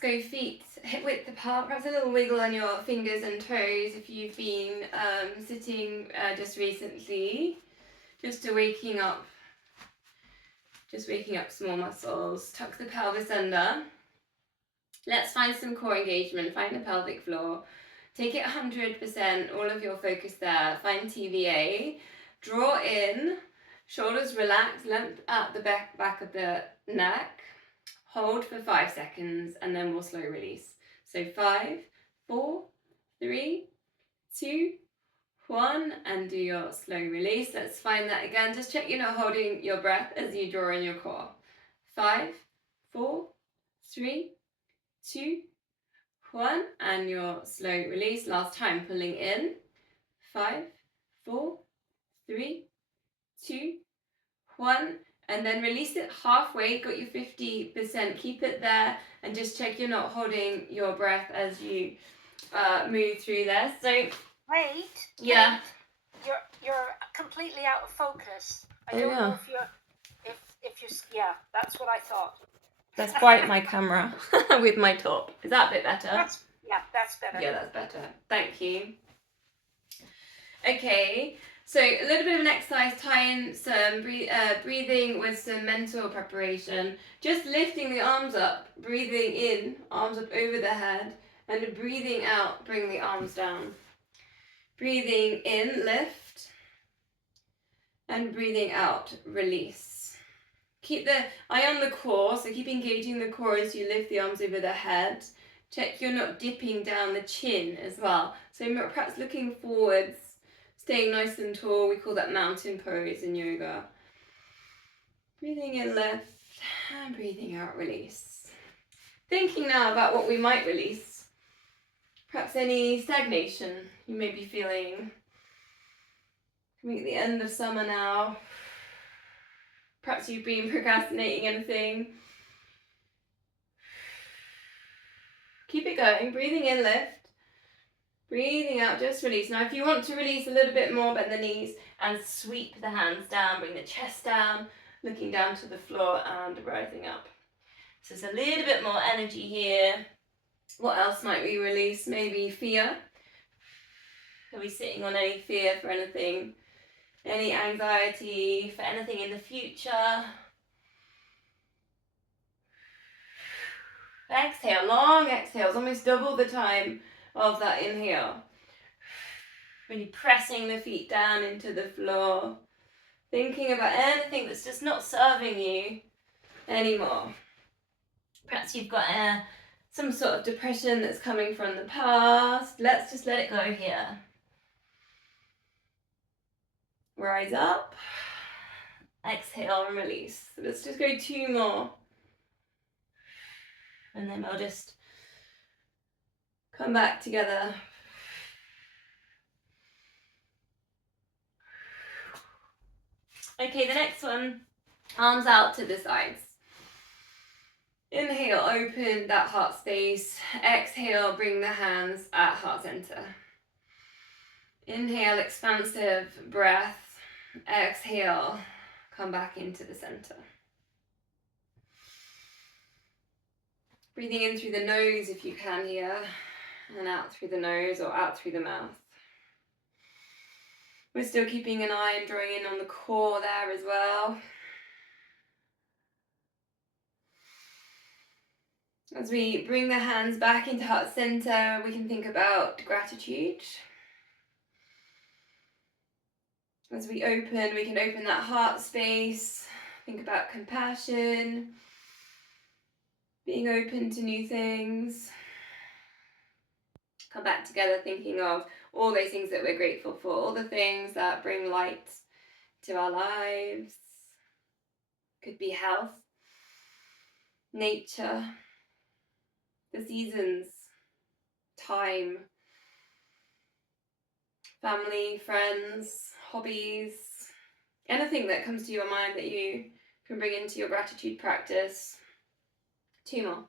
go feet hip width apart. Perhaps a little wiggle on your fingers and toes if you've been sitting just recently. Just waking up small muscles. Tuck the pelvis under. Let's find some core engagement. Find the pelvic floor. Take it 100%, all of your focus there. Find TVA. Draw in. Shoulders relax, limp at the back of the neck. Hold for 5 seconds and then we'll slow release. So 5, 4, 3, 2, 1, and do your slow release. Let's find that again. Just check you're not holding your breath as you draw in your core. 5, 4, 3, 2, 1, and your slow release. Last time, pulling in. 5, 4, 3, 2, 1, and then release it halfway. Got your 50%. Keep it there, and just check you're not holding your breath as you move through there. So wait. Yeah. Wait. You're completely out of focus. I don't know if you're yeah, that's what I thought. Let's brighten my camera with my top. Is that a bit better? That's better. Yeah, that's better. Thank you. Okay, so a little bit of an exercise, tie in some breathing with some mental preparation. Just lifting the arms up, breathing in, arms up over the head, and breathing out, bring the arms down. Breathing in, lift, and breathing out, release. Keep the eye on the core, so keep engaging the core as you lift the arms over the head. Check you're not dipping down the chin as well. So perhaps looking forwards, staying nice and tall. We call that mountain pose in yoga. Breathing in, lift, and breathing out, release. Thinking now about what we might release. Perhaps any stagnation you may be feeling. Coming at the end of summer now. Perhaps you've been procrastinating anything. Keep it going. Breathing in, lift. Breathing out, just release. Now, if you want to release a little bit more, bend the knees and sweep the hands down. Bring the chest down, looking down to the floor and rising up. So there's a little bit more energy here. What else might we release? Maybe fear. Are we sitting on any fear for anything? Any anxiety for anything in the future? Exhale, long exhales, almost double the time of that inhale. Really pressing the feet down into the floor. Thinking about anything that's just not serving you anymore. Perhaps you've got some sort of depression that's coming from the past. Let's just let it go here. Rise up. Exhale and release. So let's just go 2 more. And then we'll just come back together. Okay, the next one, arms out to the sides. Inhale, open that heart space. Exhale, bring the hands at heart center. Inhale, expansive breath. Exhale, come back into the center. Breathing in through the nose if you can here, and out through the nose or out through the mouth. We're still keeping an eye and drawing in on the core there as well. As we bring the hands back into heart center, we can think about gratitude. As we can open that heart space, think about compassion, being open to new things. Come back together thinking of all those things that we're grateful for, all the things that bring light to our lives. Could be health, nature, the seasons, time, family, friends, hobbies, anything that comes to your mind that you can bring into your gratitude practice. 2 more.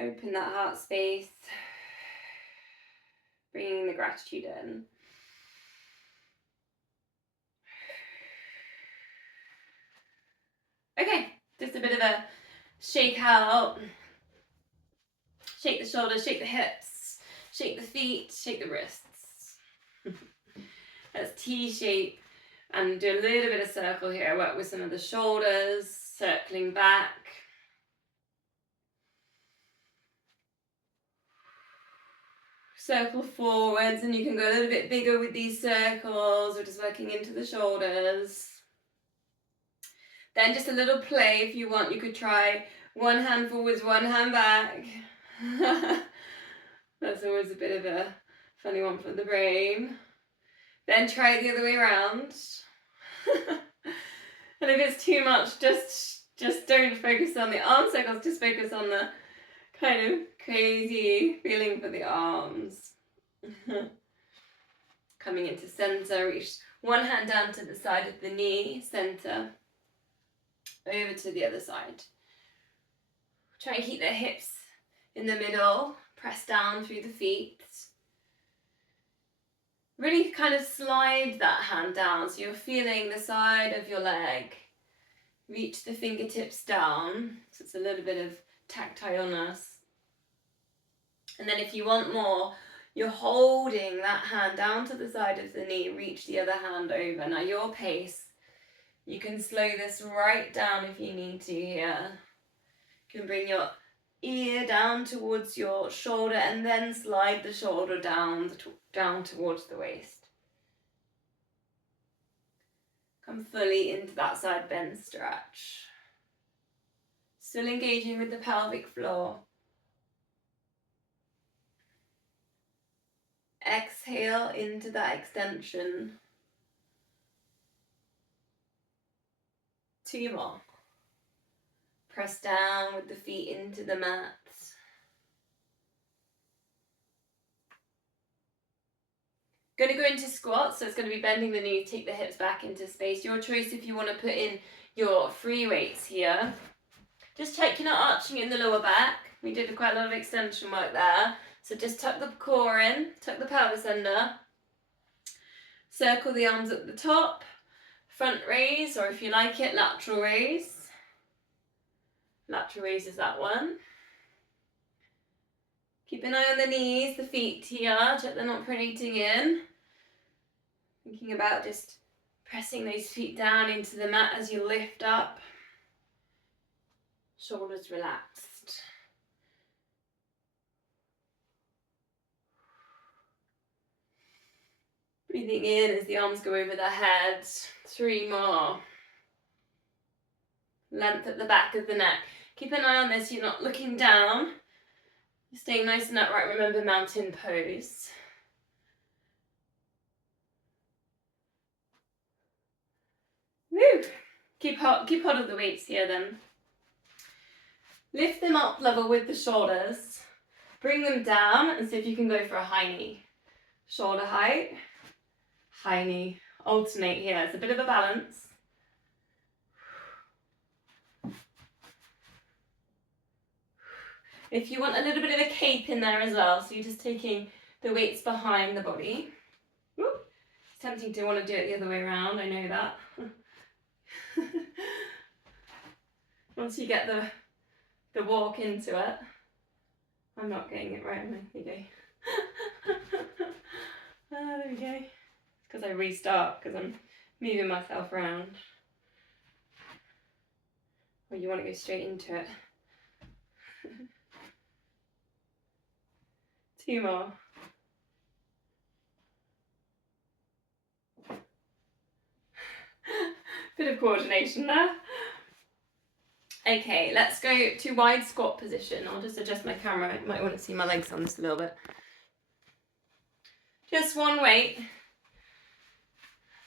Open that heart space, bringing the gratitude in. Okay, just a bit of a shake out. Shake the shoulders, shake the hips, shake the feet, shake the wrists. That's T-shape. And do a little bit of circle here. Work with some of the shoulders, circling back. Circle forwards, and you can go a little bit bigger with these circles. We're just working into the shoulders. Then just a little play if you want. You could try one hand forwards, one hand back. That's always a bit of a funny one for the brain. Then try it the other way around. And if it's too much, just don't focus on the arm circles, just focus on the kind of crazy feeling for the arms. Coming into center, reach one hand down to the side of the knee, center, over to the other side. Try and keep the hips in the middle, press down through the feet. Really kind of slide that hand down so you're feeling the side of your leg. Reach the fingertips down, so it's a little bit of tactileness. And then if you want more, you're holding that hand down to the side of the knee, reach the other hand over. Now your pace, you can slow this right down if you need to here. You can bring your ear down towards your shoulder and then slide the shoulder down towards the waist. Come fully into that side bend stretch. Still engaging with the pelvic floor. Exhale into that extension. 2 more. Press down with the feet into the mat. Going to go into squat, so it's going to be bending the knees, take the hips back into space. Your choice if you want to put in your free weights here. Just check you're not arching in the lower back. We did quite a lot of extension work there. So just tuck the core in, tuck the pelvis under. Circle the arms at the top. Front raise, or if you like it, lateral raise. Lateral raise is that one. Keep an eye on the knees, the feet here. Check they're not pronating in. Thinking about just pressing those feet down into the mat as you lift up. Shoulders relaxed. Breathing in as the arms go over the head. 3 more. Length at the back of the neck. Keep an eye on this, you're not looking down. You're staying nice and upright. Remember mountain pose. Woo! Keep hold of the weights here then. Lift them up level with the shoulders. Bring them down and see if you can go for a high knee. Shoulder height, high knee. Alternate here. It's a bit of a balance. If you want a little bit of a cape in there as well, so you're just taking the weights behind the body. Whoop. It's tempting to want to do it the other way around, I know that. Once you get the walk into it. I'm not getting it right, am I? There you go. There we go. It's because I restart, because I'm moving myself around. Or you want to go straight into it. 2 more. Bit of coordination there. Okay, let's go to wide squat position. I'll just adjust my camera. You might want to see my legs on this a little bit. Just one weight.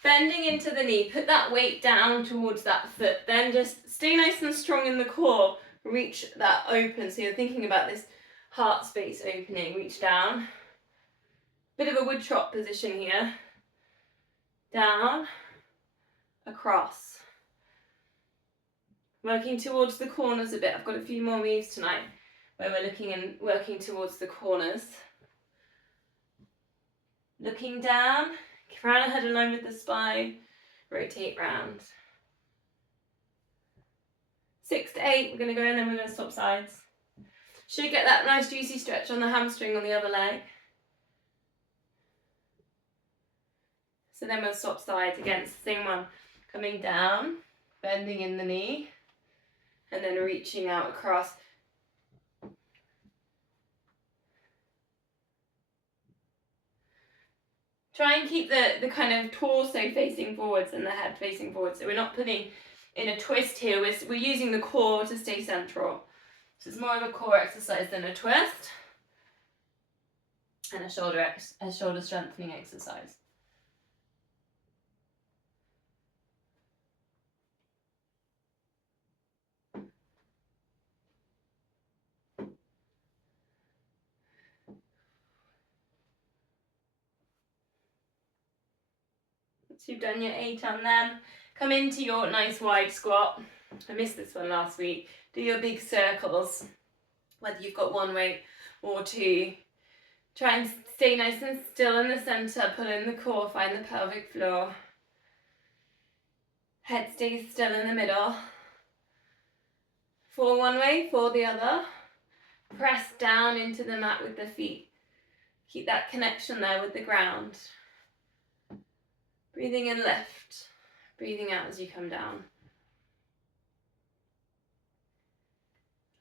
Bending into the knee. Put that weight down towards that foot. Then just stay nice and strong in the core. Reach that open. So you're thinking about this heart space opening. Reach down. Bit of a wood chop position here. Down. Across. Working towards the corners a bit. I've got a few more moves tonight where we're looking and working towards the corners. Looking down, crown head in line with the spine, rotate round. 6 to 8, we're going to go and then we're going to swap sides. Should get that nice juicy stretch on the hamstring on the other leg. So then we'll swap sides again, same one. Coming down, bending in the knee, and then reaching out across. Try and keep the kind of torso facing forwards and the head facing forwards. So we're not putting in a twist here. We're using the core to stay central. So it's more of a core exercise than a twist. And a shoulder strengthening exercise. So you've done your 8 on them. Come into your nice wide squat. I missed this one last week. Do your big circles, whether you've got one weight or two. Try and stay nice and still in the centre. Pull in the core, find the pelvic floor. Head stays still in the middle. 4 one way, 4 the other. Press down into the mat with the feet. Keep that connection there with the ground. Breathing in, lift. Breathing out as you come down.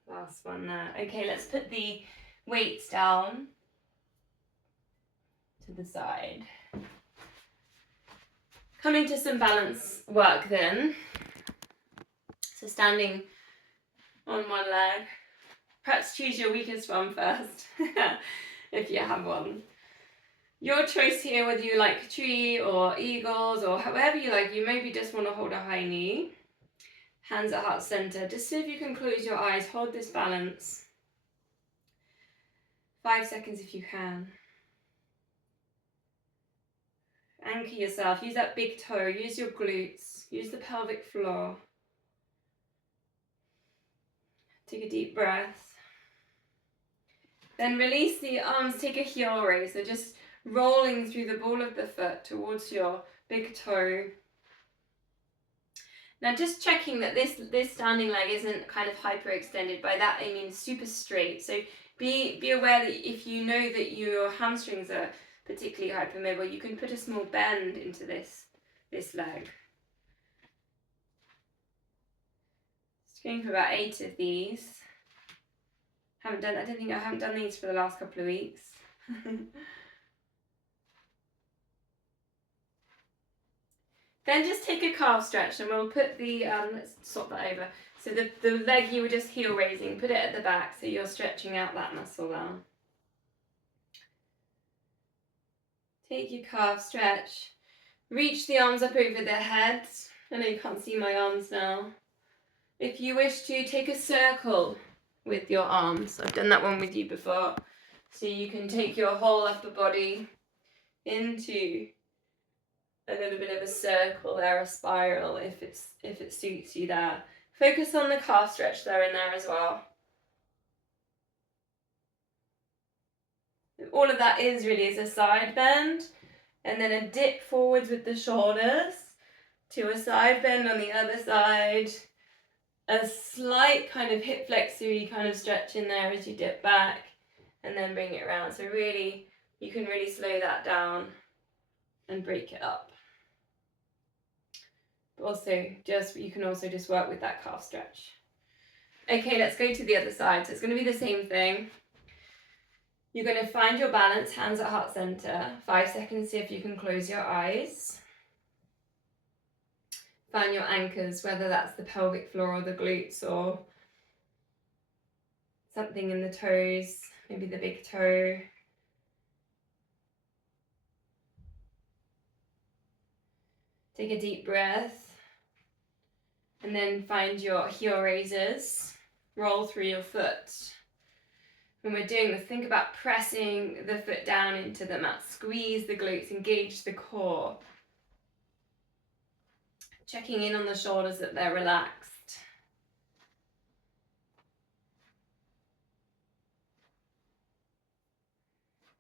Last one there. Okay, let's put the weights down to the side. Coming to some balance work then. So standing on one leg. Perhaps choose your weakest one first, if you have one. Your choice here, whether you like tree or eagles or however you like. You maybe just want to hold a high knee. Hands at heart center. Just see if you can close your eyes. Hold this balance. 5 seconds if you can. Anchor yourself. Use that big toe. Use your glutes. Use the pelvic floor. Take a deep breath. Then release the arms. Take a heel raise. So just rolling through the ball of the foot towards your big toe. Now just checking that this standing leg isn't kind of hyperextended. By that I mean super straight. So be aware that if you know that your hamstrings are particularly hypermobile, you can put a small bend into this leg. Just going for about 8 of these. I don't think I haven't done these for the last couple of weeks. Then just take a calf stretch and we'll put the, let's swap that over. So the leg you were just heel raising, put it at the back so you're stretching out that muscle down. Take your calf stretch. Reach the arms up over the head. I know you can't see my arms now. If you wish to, take a circle with your arms. I've done that one with you before. So you can take your whole upper body into a little bit of a circle there, a spiral, if it suits you there. Focus on the calf stretch there and there as well. All of that is a side bend, and then a dip forwards with the shoulders to a side bend on the other side. A slight kind of hip flexor-y kind of stretch in there as you dip back, and then bring it around. So really, you can really slow that down and break it up. Also, you can also just work with that calf stretch. Okay, let's go to the other side. So it's going to be the same thing. You're going to find your balance, hands at heart center. 5 seconds, see if you can close your eyes. Find your anchors, whether that's the pelvic floor or the glutes or something in the toes, maybe the big toe. Take a deep breath. And then find your heel raises. Roll through your foot. When we're doing this, think about pressing the foot down into the mat. Squeeze the glutes, engage the core. Checking in on the shoulders that they're relaxed.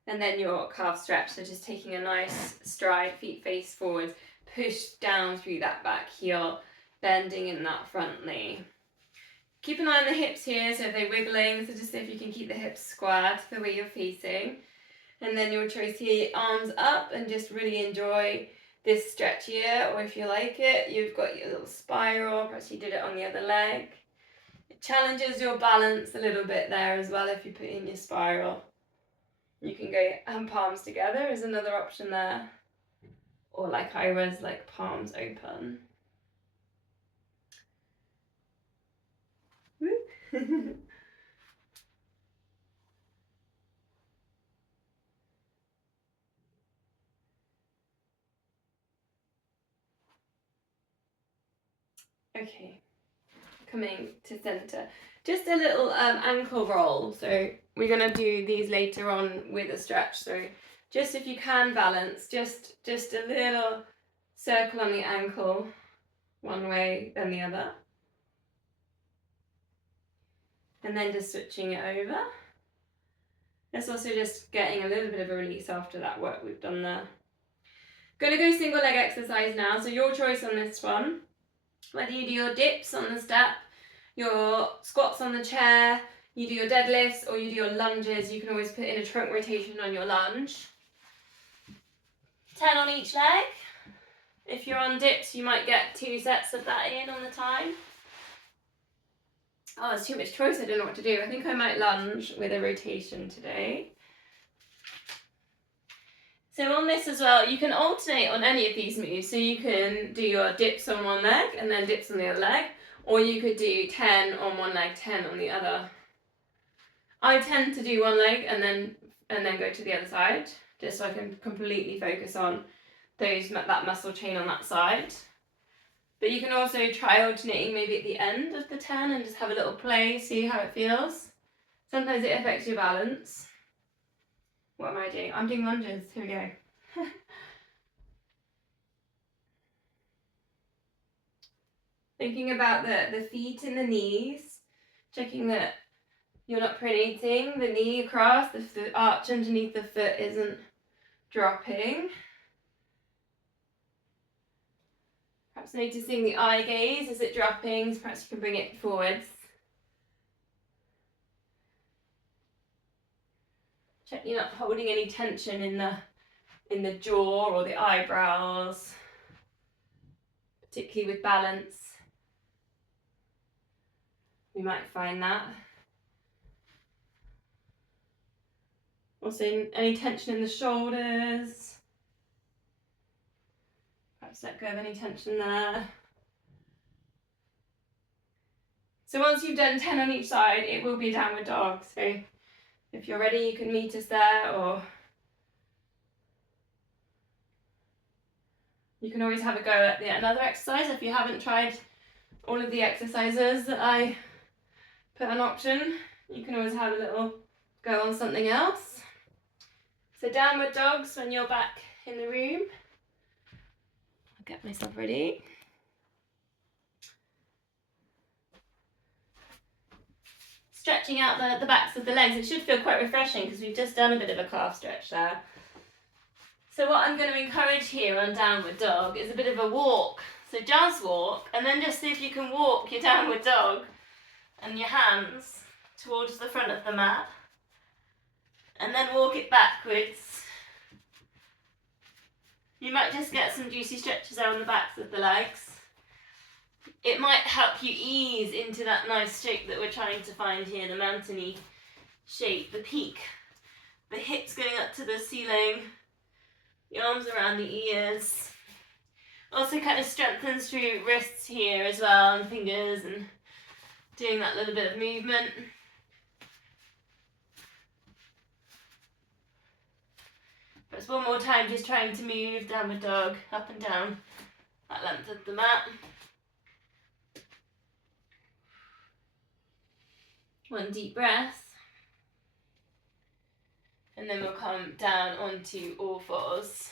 And then your calf stretch, so just taking a nice stride, feet face forward, push down through that back heel, bending in that front knee. Keep an eye on the hips here, so if they're wiggling, so just see if you can keep the hips squared the way you're facing. And then your choice here, arms up, and just really enjoy this stretch here, or if you like it, you've got your little spiral, perhaps you did it on the other leg. It challenges your balance a little bit there as well if you put in your spiral. You can go palms together is another option there. Or like I was, like palms open. Okay, coming to center. Just a little ankle roll. So we're gonna do these later on with a stretch. So just if you can balance, just a little circle on the ankle, one way then the other. And then just switching it over. It's also just getting a little bit of a release after that work we've done there. Gonna go single leg exercise now. So your choice on this one. Whether you do your dips on the step, your squats on the chair, you do your deadlifts, or you do your lunges, you can always put in a trunk rotation on your lunge. 10 on each leg. If you're on dips, you might get 2 sets of that in on the time. Oh, there's too much choice, I don't know what to do. I think I might lunge with a rotation today. So on this as well, you can alternate on any of these moves. So you can do your dips on one leg and then dips on the other leg, or you could do 10 on one leg, 10 on the other. I tend to do one leg and then go to the other side, just so I can completely focus on that muscle chain on that side. But you can also try alternating maybe at the end of the 10 and just have a little play, see how it feels. Sometimes it affects your balance. What am I doing? I'm doing lunges. Here we go. Thinking about the feet and the knees. Checking that you're not pronating the knee across, the arch underneath the foot isn't dropping. Perhaps noticing the eye gaze, is it dropping? So perhaps you can bring it forwards. Check you're not holding any tension in the jaw or the eyebrows, particularly with balance. We might find that. Also, any tension in the shoulders. Perhaps let go of any tension there. So once you've done 10 on each side, it will be a downward dog. So if you're ready, you can meet us there, or you can always have a go at another exercise. If you haven't tried all of the exercises that I put on option, you can always have a little go on something else. So downward dogs when you're back in the room. I'll get myself ready. Stretching out the backs of the legs. It should feel quite refreshing because we've just done a bit of a calf stretch there. So what I'm going to encourage here on downward dog is a bit of a walk. So just walk, and then just see if you can walk your downward dog and your hands towards the front of the mat. And then walk it backwards. You might just get some juicy stretches there on the backs of the legs. It might help you ease into that nice shape that we're trying to find here, the mountainy shape, the peak. The hips going up to the ceiling, the arms around the ears. Also kind of strengthens through wrists here as well, and fingers, and doing that little bit of movement. But one more time, just trying to move downward dog, up and down that length of the mat. One deep breath. And then we'll come down onto all fours.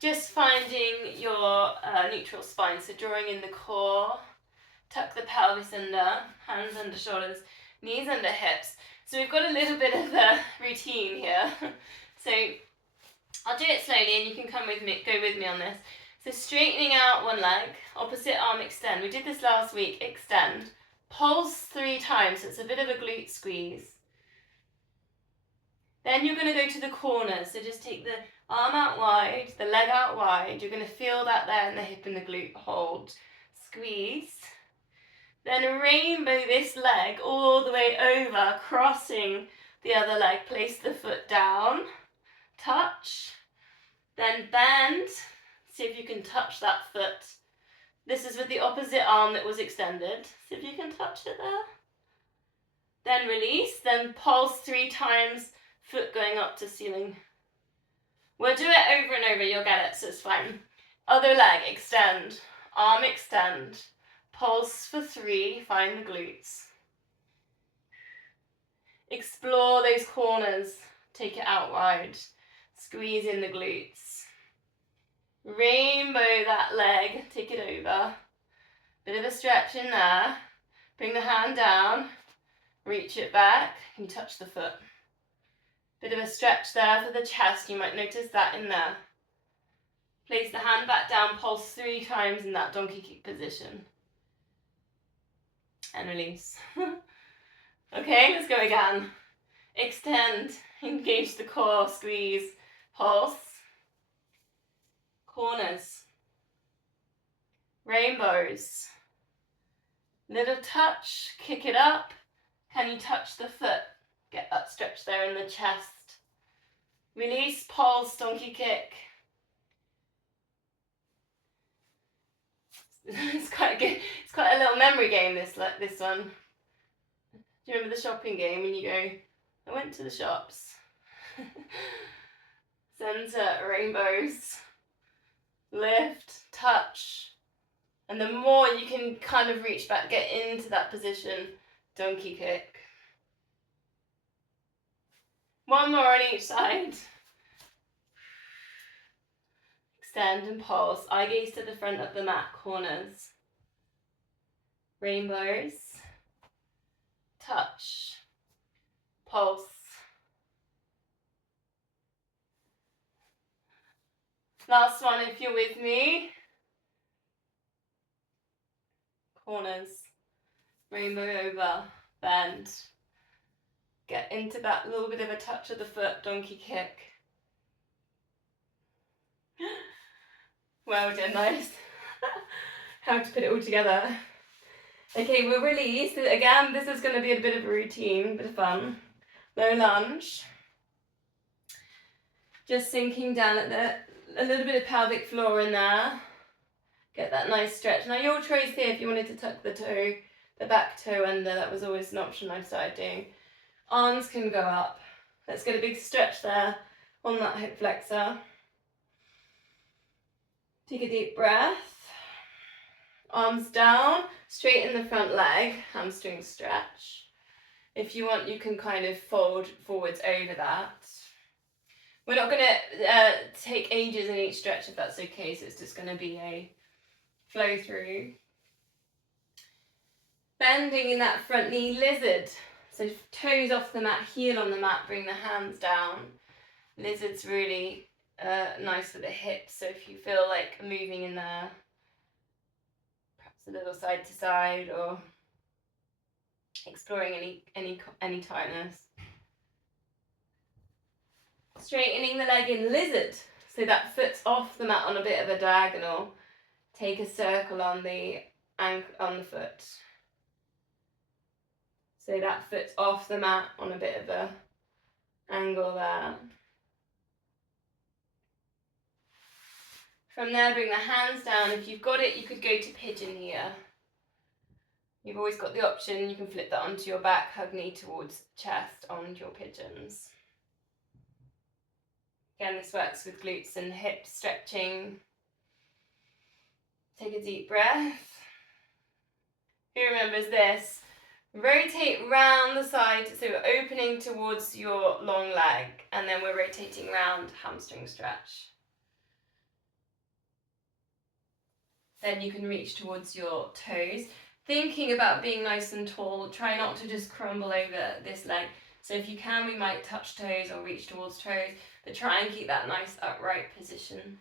Just finding your neutral spine, so drawing in the core, tuck the pelvis under, hands under shoulders, knees under hips. So we've got a little bit of the routine here. So I'll do it slowly and you can go with me on this. So straightening out one leg, opposite arm extend. We did this last week, extend. Pulse 3 times, so it's a bit of a glute squeeze. Then you're going to go to the corners, so just take the arm out wide, the leg out wide. You're going to feel that there in the hip and the glute. Hold, squeeze. Then rainbow this leg all the way over, crossing the other leg. Place the foot down, touch, then bend. See if you can touch that foot. This is with the opposite arm that was extended. See if you can touch it there. Then release, then pulse 3 times, foot going up to ceiling. We'll do it over and over, you'll get it, so it's fine. Other leg, extend, arm extend, pulse for 3, find the glutes. Explore those corners, take it out wide, squeeze in the glutes. Rainbow that leg, take it over. Bit of a stretch in there. Bring the hand down, reach it back, and you touch the foot. Bit of a stretch there for the chest, you might notice that in there. Place the hand back down, pulse 3 times in that donkey kick position. And release. Okay, let's go again. Extend, engage the core, squeeze, pulse. Corners. Rainbows. Little touch, kick it up. Can you touch the foot? Get that stretch there in the chest. Release, pulse, donkey kick. It's quite good. It's quite a little memory game, this one. Do you remember the shopping game when you go, I went to the shops. Center, rainbows. Lift, touch. And the more you can kind of reach back, get into that position, donkey kick. One more on each side. Extend and pulse. Eye gaze to the front of the mat, corners. Rainbows. Touch. Pulse. Last one if you're with me. Corners. Rainbow over. Bend. Get into that little bit of a touch of the foot, donkey kick. Well done, nice. How to put it all together. Okay, we'll release. Again, this is going to be a bit of a routine, bit of fun. Low lunge. Just sinking down at a little bit of pelvic floor in there. Get that nice stretch. Now your choice here if you wanted to tuck the toe, the back toe under, that was always an option I started doing. Arms can go up. Let's get a big stretch there on that hip flexor. Take a deep breath. Arms down, straighten the front leg, hamstring stretch. If you want, you can kind of fold forwards over that. We're not going to take ages in each stretch if that's okay, so it's just going to be a flow through. Bending in that front knee lizard. So toes off the mat, heel on the mat, bring the hands down. Lizard's really nice for the hips, so if you feel like moving in there, perhaps a little side to side or exploring any tightness. Straightening the leg in lizard, so that foot's off the mat on a bit of a diagonal. Take a circle on the foot. So that foot's off the mat on a bit of a angle there. From there, bring the hands down. If you've got it, you could go to pigeon here. You've always got the option, you can flip that onto your back, hug knee towards chest on your pigeons. Again, this works with glutes and hips stretching. Take a deep breath. Who remembers this? Rotate round the side, so we're opening towards your long leg, and then we're rotating round, hamstring stretch. Then you can reach towards your toes. Thinking about being nice and tall, try not to just crumble over this leg. So if you can, we might touch toes or reach towards toes, but try and keep that nice upright position.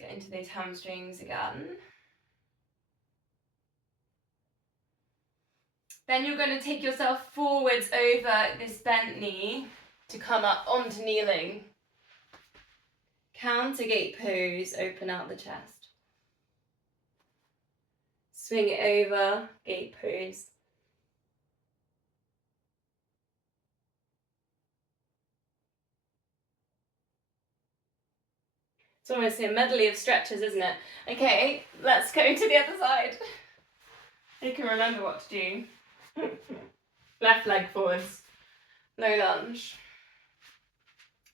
get into those hamstrings again. Then you're going to take yourself forwards over this bent knee to come up onto kneeling. Counter gate pose, open out the chest. Swing it over, gate pose. It's almost a medley of stretches, isn't it? Okay, let's go to the other side. You can remember what to do. Left leg forwards, low lunge.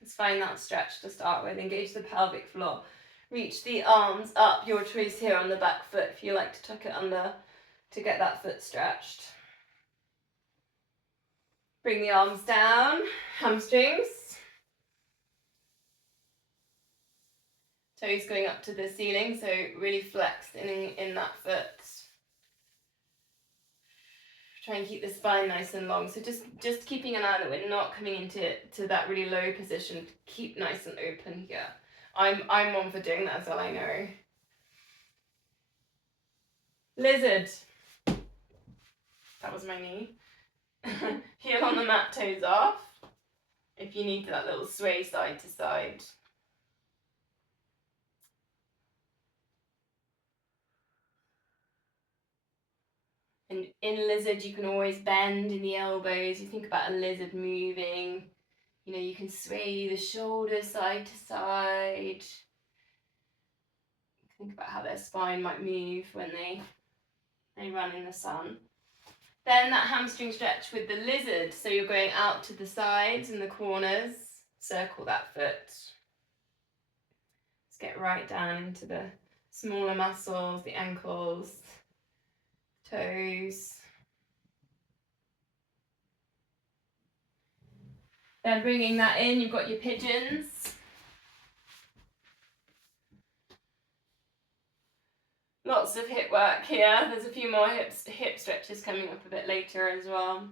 Let's find that stretch to start with. Engage the pelvic floor. Reach the arms up, your choice here on the back foot if you like to tuck it under to get that foot stretched. Bring the arms down, hamstrings. Toes going up to the ceiling, so really flexed in that foot. Try and keep the spine nice and long. So just keeping an eye that we're not coming into that really low position. Keep nice and open here. I'm one for doing that as well, I know. Lizard. That was my knee. Heel on the mat, toes off. If you need that little sway side to side. And in lizard, you can always bend in the elbows. You think about a lizard moving. You know, you can sway the shoulders side to side. Think about how their spine might move when they run in the sun. Then that hamstring stretch with the lizard. So you're going out to the sides and the corners. Circle that foot. Let's get right down into the smaller muscles, the ankles, toes. Then bringing that in, you've got your pigeons. Lots of hip work here. There's a few more hip stretches coming up a bit later as well.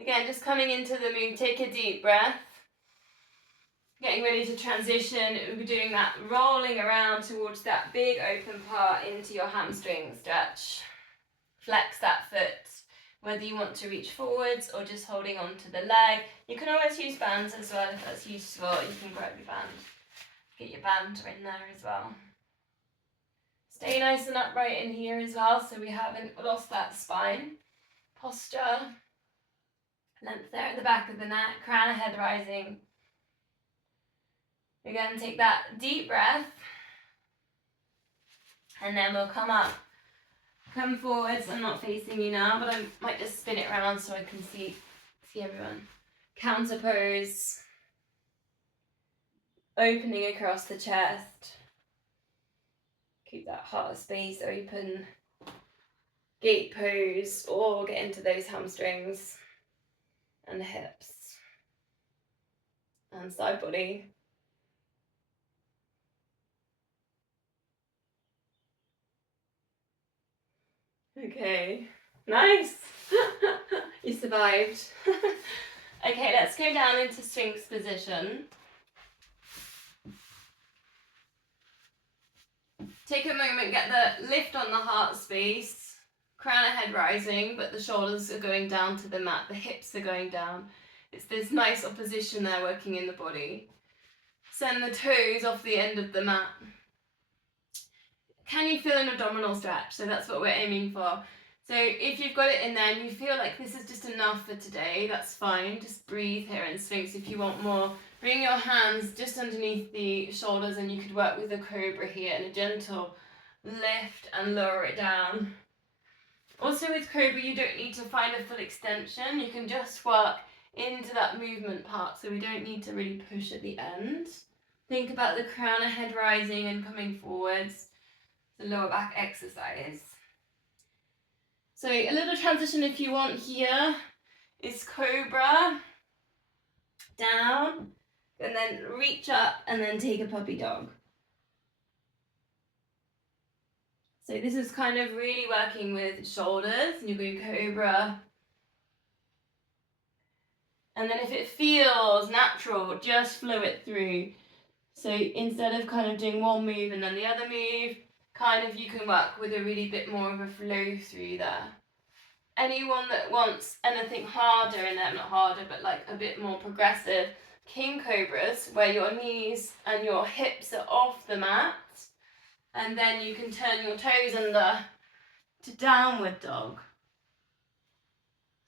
Again, just coming into the move, take a deep breath. Getting ready to transition, we'll be doing that rolling around towards that big open part into your hamstring stretch. Flex that foot, whether you want to reach forwards or just holding on to the leg. You can always use bands as well if that's useful. You can grab your band, get your band in there as well. Stay nice and upright in here as well so we haven't lost that spine. Posture, length there at the back of the neck, crown of head rising. Again, take that deep breath and then we'll come up. Come forwards. I'm not facing you now, but I might just spin it around so I can see everyone. Counter pose. Opening across the chest. Keep that heart space open. Gate pose, or get into those hamstrings and hips and side body. Okay, nice. You survived. Okay, let's go down into Sphinx position. Take a moment, get the lift on the heart space, crown of head rising, but the shoulders are going down to the mat, the hips are going down. It's this nice opposition there working in the body. Send the toes off the end of the mat. Can you feel an abdominal stretch? So that's what we're aiming for. So if you've got it in there and you feel like this is just enough for today, that's fine. Just breathe here in Sphinx if you want more. Bring your hands just underneath the shoulders and you could work with a cobra here and a gentle lift and lower it down. Also with cobra, you don't need to find a full extension. You can just work into that movement part, so we don't need to really push at the end. Think about the crown of head rising and coming forwards. The lower back exercise. So a little transition if you want here is cobra, down, and then reach up and then take a puppy dog. So this is kind of really working with shoulders, and you're going cobra, And then if it feels natural, just flow it through. So instead of kind of doing one move and then the other move, kind of you can work with a really bit more of a flow through there. Anyone that wants anything harder in them, not harder, but like a bit more progressive, king cobras, where your knees and your hips are off the mat, and then you can turn your toes under to downward dog.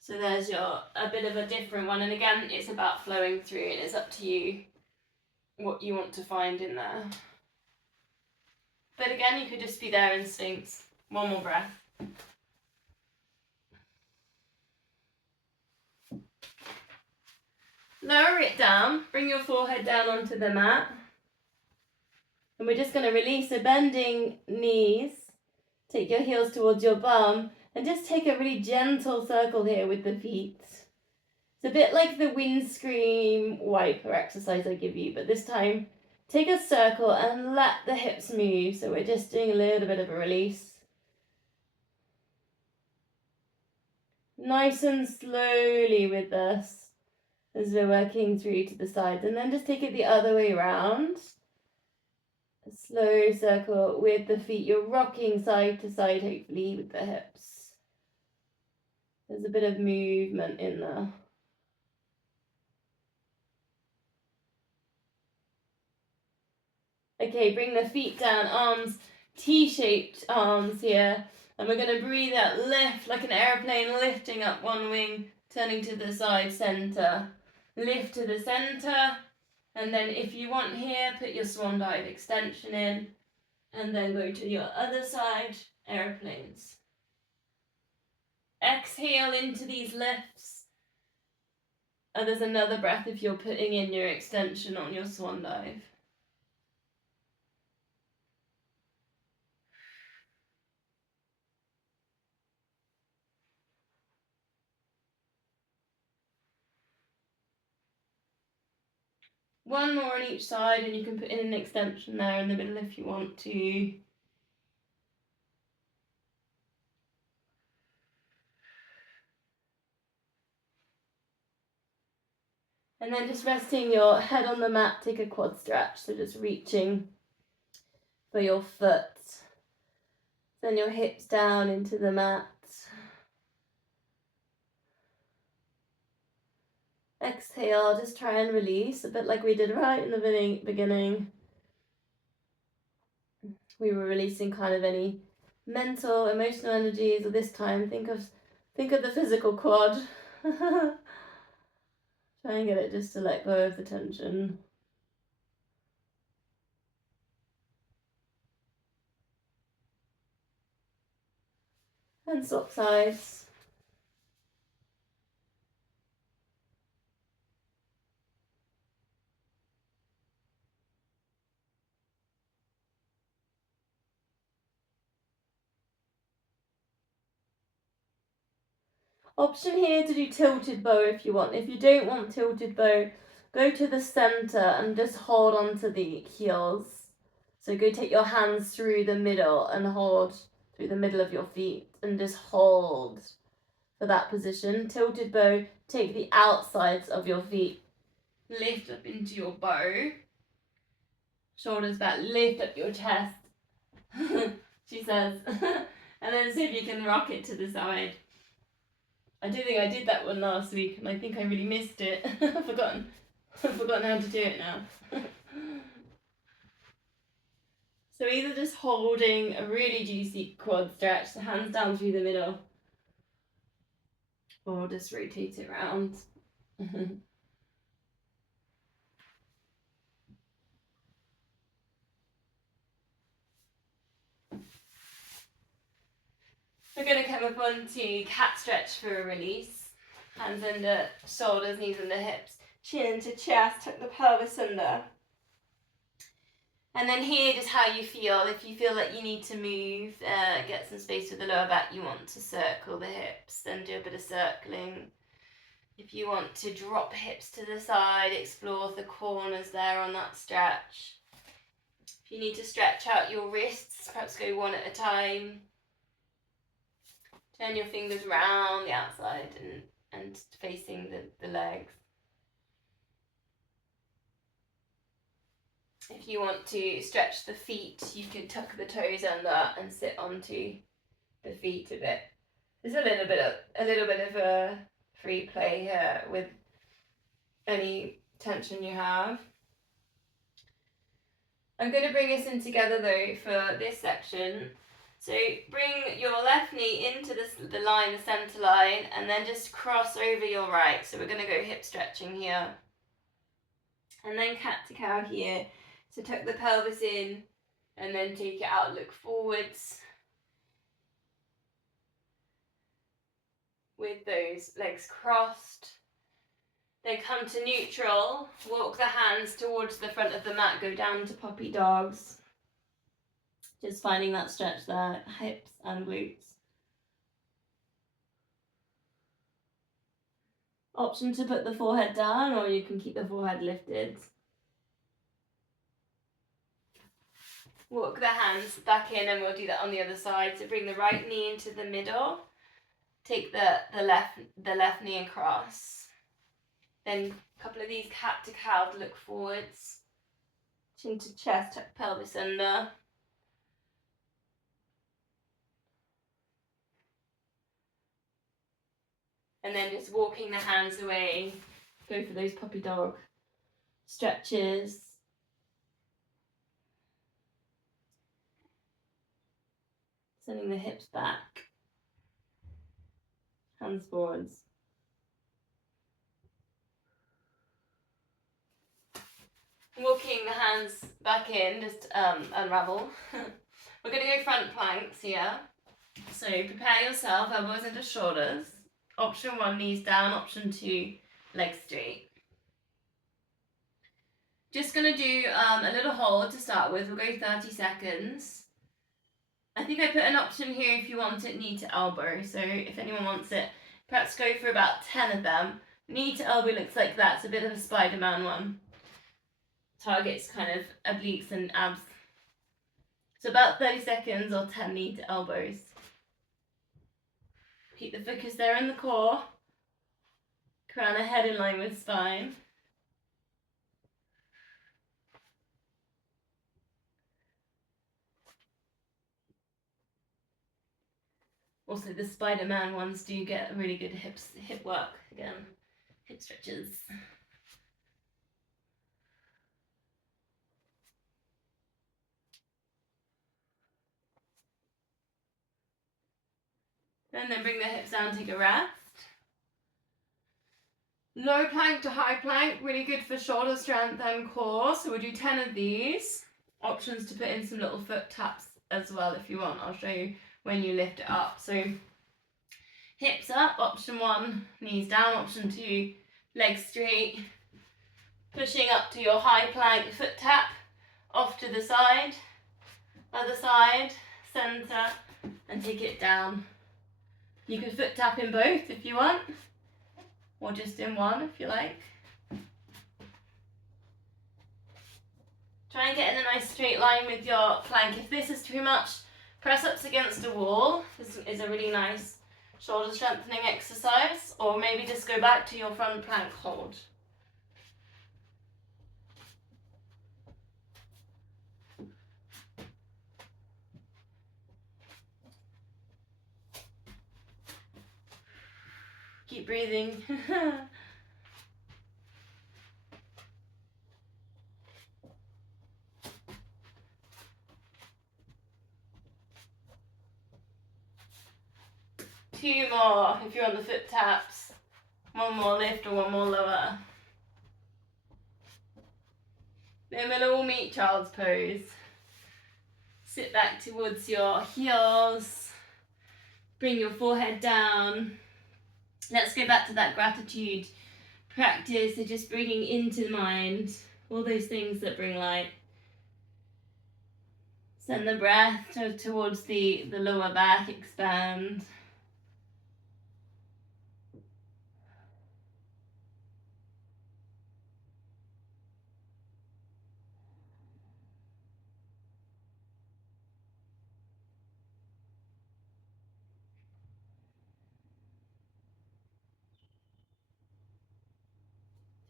So there's a bit of a different one, and again, it's about flowing through, and it's up to you what you want to find in there. But again, you could just be there in Sphinx. One more breath. Lower it down, bring your forehead down onto the mat. And we're just going to release, so bending knees, take your heels towards your bum, and just take a really gentle circle here with the feet. It's a bit like the windscreen wiper exercise I give you, but this time take a circle and let the hips move. So we're just doing a little bit of a release. Nice and slowly with this as we're working through to the sides, and then just take it the other way around. A slow circle with the feet. You're rocking side to side, hopefully, with the hips. There's a bit of movement in there. Okay, bring the feet down, arms, T-shaped arms here. And we're going to breathe out, lift like an airplane, lifting up one wing, turning to the side, center. Lift to the center. And then if you want here, put your swan dive extension in. And then go to your other side, airplanes. Exhale into these lifts. And there's another breath if you're putting in your extension on your swan dive. One more on each side, and you can put in an extension there in the middle if you want to. And then just resting your head on the mat, take a quad stretch. So just reaching for your foot. Then your hips down into the mat. Exhale, just try and release, a bit like we did right in the beginning. We were releasing kind of any mental, emotional energies, or this time think of the physical quad. Try and get it just to let go of the tension. And swap sides. Option here to do tilted bow if you want. If you don't want tilted bow, go to the center and just hold on to the heels. So go take your hands through the middle and hold through the middle of your feet and just hold for that position. Tilted bow, take the outsides of your feet. Lift up into your bow. Shoulders back, lift up your chest. She says. And then see if you can rock it to the side. I do think I did that one last week, and I think I really missed it. I've forgotten how to do it now. So either just holding a really juicy quad stretch, the hands down through the middle, or just rotate it around. We're going to come up onto cat stretch for a release. Hands under shoulders, knees under hips, chin into chest, tuck the pelvis under. And then here, just how you feel. If you feel that you need to move, get some space with the lower back, you want to circle the hips, then do a bit of circling. If you want to drop hips to the side, explore the corners there on that stretch. If you need to stretch out your wrists, perhaps go one at a time. Turn your fingers round the outside and facing the legs. If you want to stretch the feet, you can tuck the toes under and sit onto the feet a bit. There's a little bit of a free play here with any tension you have. I'm going to bring us in together though for this section. So bring your left knee into the line, the centre line, and then just cross over your right. So we're going to go hip stretching here. And then cat to cow here. So tuck the pelvis in and then take it out, look forwards. With those legs crossed. Then come to neutral, walk the hands towards the front of the mat, go down to puppy dogs. Just finding that stretch there, hips and glutes. Option to put the forehead down, or you can keep the forehead lifted. Walk the hands back in, and we'll do that on the other side. So bring the right knee into the middle. Take the left knee and cross. Then a couple of these cat to cow to look forwards. Chin to chest, tuck pelvis under. And then just walking the hands away. Go for those puppy dog stretches. Sending the hips back. Hands forwards. Walking the hands back in, just unravel. We're going to go front planks here. So prepare yourself, elbows into shoulders. Option 1, knees down. Option 2, legs straight. Just going to do a little hold to start with. We'll go 30 seconds. I think I put an option here if you want it knee to elbow. So if anyone wants it, perhaps go for about 10 of them. Knee to elbow looks like that. It's a bit of a Spider-Man one. Targets kind of obliques and abs. So about 30 seconds or 10 knee to elbows. Keep the focus there in the core. Crown the head in line with spine. Also, the Spider-Man ones do get really good hip work again, hip stretches. And then bring the hips down, take a rest. Low plank to high plank, really good for shoulder strength and core. So we'll do 10 of these. Options to put in some little foot taps as well if you want. I'll show you when you lift it up. So hips up, option 1, knees down, option 2, legs straight. Pushing up to your high plank, foot tap, off to the side, other side, centre, and take it down. You can foot tap in both if you want, or just in one if you like. Try and get in a nice straight line with your plank. If this is too much, press ups against a wall. This is a really nice shoulder strengthening exercise, or maybe just go back to your front plank hold. Keep breathing. Two more if you're on the foot taps. One more lift or one more lower. Then we'll all meet child's pose. Sit back towards your heels. Bring your forehead down. Let's go back to that gratitude practice. So just bringing into mind all those things that bring light. Send the breath towards the lower back, expand.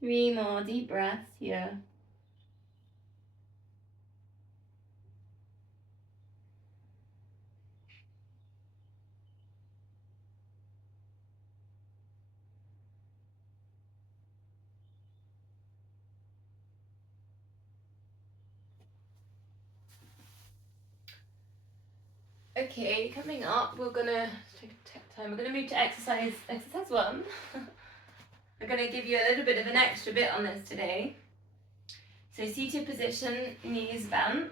Three more deep breaths here. Okay, coming up, we're gonna take time. We're gonna move to exercise one. I'm gonna give you a little bit of an extra bit on this today. So seated position, knees bent,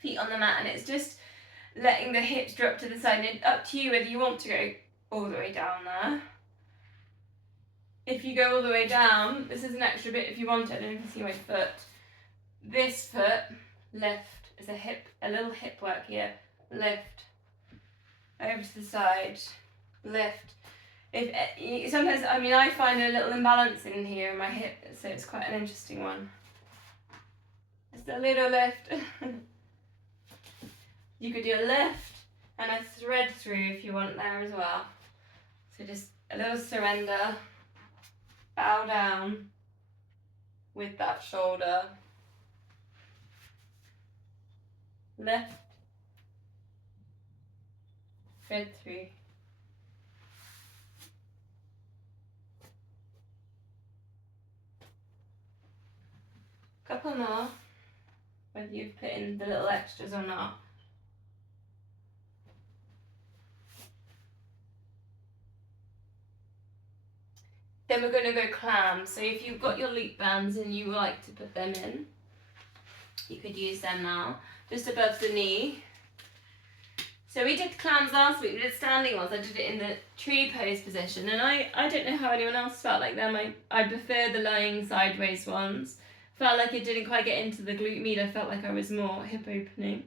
feet on the mat, and it's just letting the hips drop to the side. And up to you whether you want to go all the way down there. If you go all the way down, this is an extra bit if you want it. I don't know if you can see my foot. This foot, lift, is a little hip work here. Lift, over to the side, lift. Sometimes, I find a little imbalance in here in my hip, so it's quite an interesting one. Just a little lift. You could do a lift and a thread through if you want there as well. So just a little surrender, bow down with that shoulder. Lift, thread through. Couple more, whether you've put in the little extras or not. Then we're going to go clam. So if you've got your loop bands and you like to put them in, you could use them now, just above the knee. So we did clams last week, we did standing ones. I did it in the tree pose position, and I don't know how anyone else felt like them. I prefer the lying sideways ones. Felt like it didn't quite get into the glute med. I felt like I was more hip opening.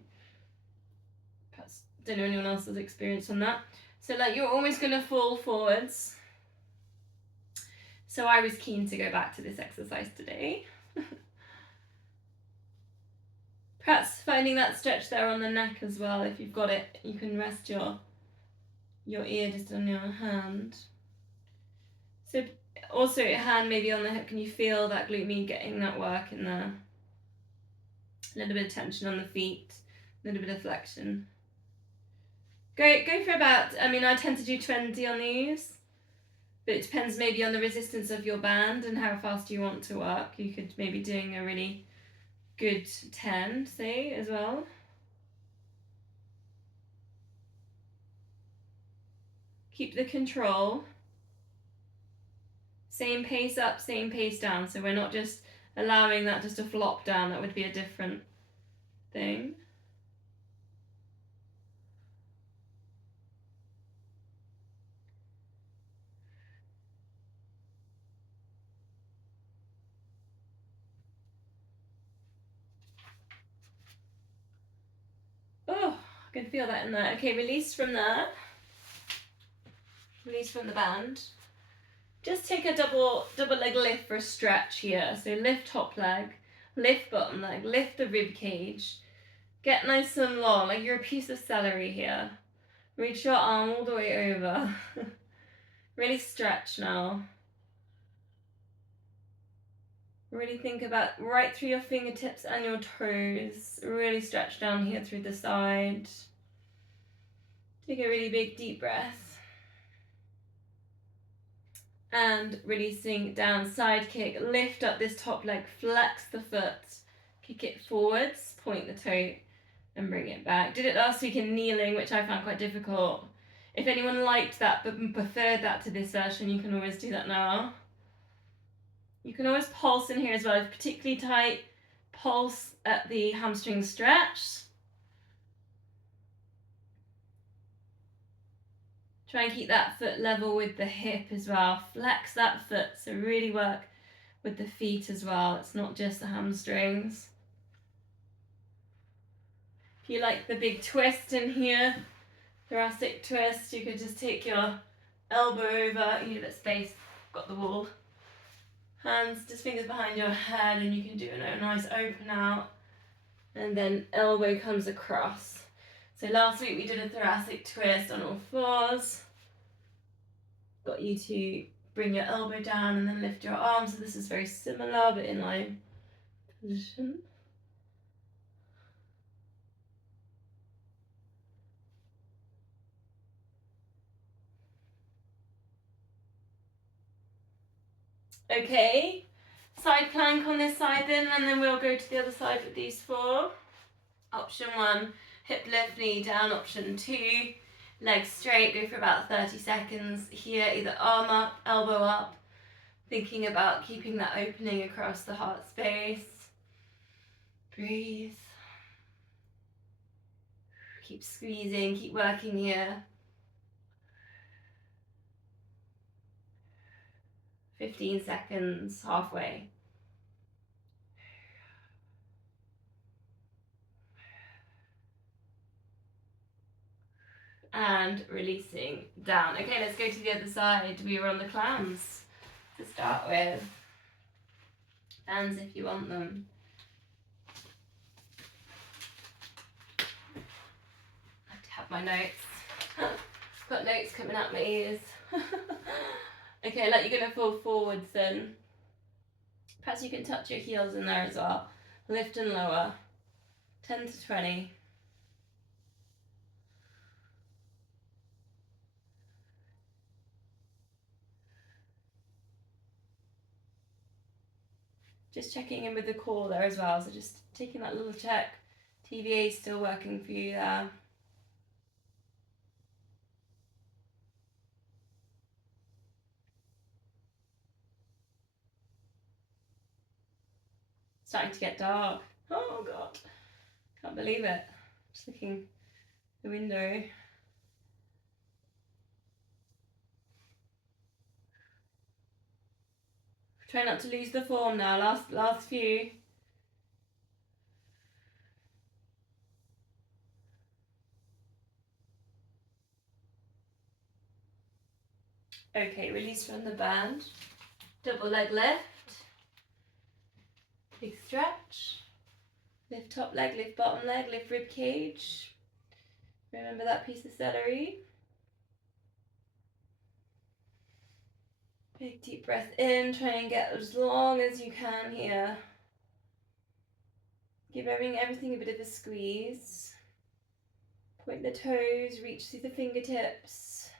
Perhaps don't know anyone else's experience on that. So like you're almost going to fall forwards. So I was keen to go back to this exercise today. Perhaps finding that stretch there on the neck as well. If you've got it, you can rest your ear just on your hand. So also hand maybe on the hip. Can you feel that glute med getting that work in there? A little bit of tension on the feet, a little bit of flexion. Go for about, I tend to do 20 on these, but it depends maybe on the resistance of your band and how fast you want to work. You could maybe doing a really good 10, say, as well. Keep the control. Same pace up, same pace down. So we're not just allowing that just to flop down. That would be a different thing. Oh, I can feel that in there. Okay, release from there. Release from the band. Just take a double leg lift for a stretch here. So lift top leg, lift bottom leg, lift the rib cage. Get nice and long, like you're a piece of celery here. Reach your arm all the way over. Really stretch now. Really think about right through your fingertips and your toes. Really stretch down here through the side. Take a really big deep breath. And releasing down, side kick, lift up this top leg, flex the foot, kick it forwards, point the toe and bring it back. Did it last week in kneeling, which I found quite difficult. If anyone liked that but preferred that to this version, you can always do that now. You can always pulse in here as well. If particularly tight, pulse at the hamstring stretch. Try and keep that foot level with the hip as well. Flex that foot, so really work with the feet as well. It's not just the hamstrings. If you like the big twist in here, thoracic twist, you could just take your elbow over, you have space, got the wall. Hands, just fingers behind your head, and you can do a nice open out. And then elbow comes across. So last week we did a thoracic twist on all fours. Got you to bring your elbow down and then lift your arms. So this is very similar but in line position. Okay, side plank on this side then, and then we'll go to the other side with these four. Option 1, Hip lift, knee down, option 2. Legs straight, go for about 30 seconds. Here, either arm up, elbow up, thinking about keeping that opening across the heart space. Breathe. Keep squeezing, keep working here. 15 seconds, halfway. And releasing down. Okay, let's go to the other side. We were on the clams to start with. Hands if you want them. I have to have my notes. Got notes coming out my ears. Okay, like you're going to fall forwards then. Perhaps you can touch your heels in there as well. Lift and lower. 10 to 20. Just checking in with the core there as well. So just taking that little check. TVA is still working for you there. Starting to get dark. Oh God. Can't believe it. Just looking the window. Try not to lose the form now. Last few. Okay, release from the band. Double leg lift. Big stretch. Lift top leg, lift bottom leg, lift rib cage. Remember that piece of celery. Big deep breath in. Try and get as long as you can here. Give everything a bit of a squeeze. Point the toes, reach through the fingertips.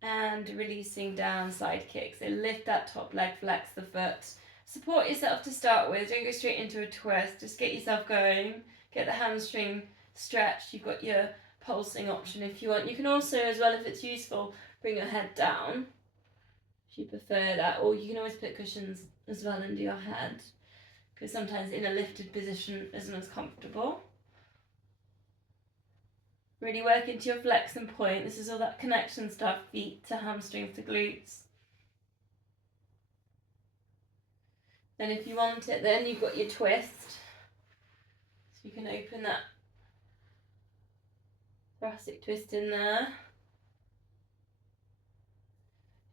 And releasing down, side kick. So lift that top leg, flex the foot. Support yourself to start with. Don't go straight into a twist. Just get yourself going. Get the hamstring stretched. You've got your pulsing option if you want. You can also, as well, if it's useful, bring your head down if you prefer that. Or you can always put cushions as well under your head, because sometimes in a lifted position isn't as comfortable. Really work into your flex and point. This is all that connection stuff, feet to hamstrings to glutes. Then if you want it, then you've got your twist. So you can open that thoracic twist in there.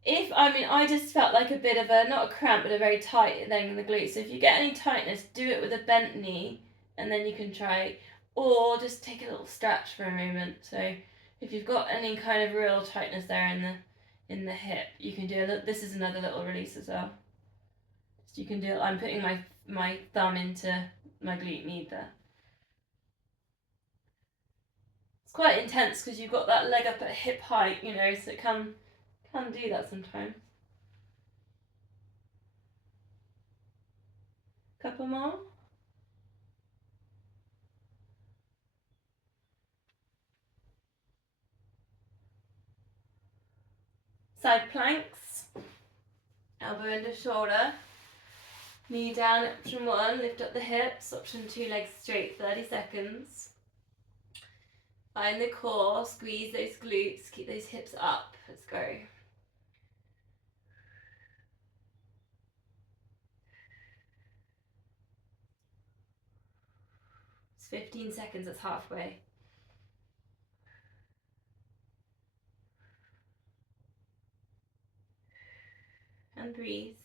I just felt like a bit of a, not a cramp, but a very tight thing in the glutes. So if you get any tightness, do it with a bent knee, and then you can try, or just take a little stretch for a moment. So if you've got any kind of real tightness there in the hip, you can do this is another little release as well. So you can do, I'm putting my thumb into my glute med there. It's quite intense because you've got that leg up at hip height, so it can do that sometimes. Couple more. Side planks. Elbow under shoulder. Knee down, option 1, lift up the hips. Option 2, legs straight, 30 seconds. Find the core, squeeze those glutes, keep those hips up. Let's go. It's 15 seconds, it's halfway. And breathe.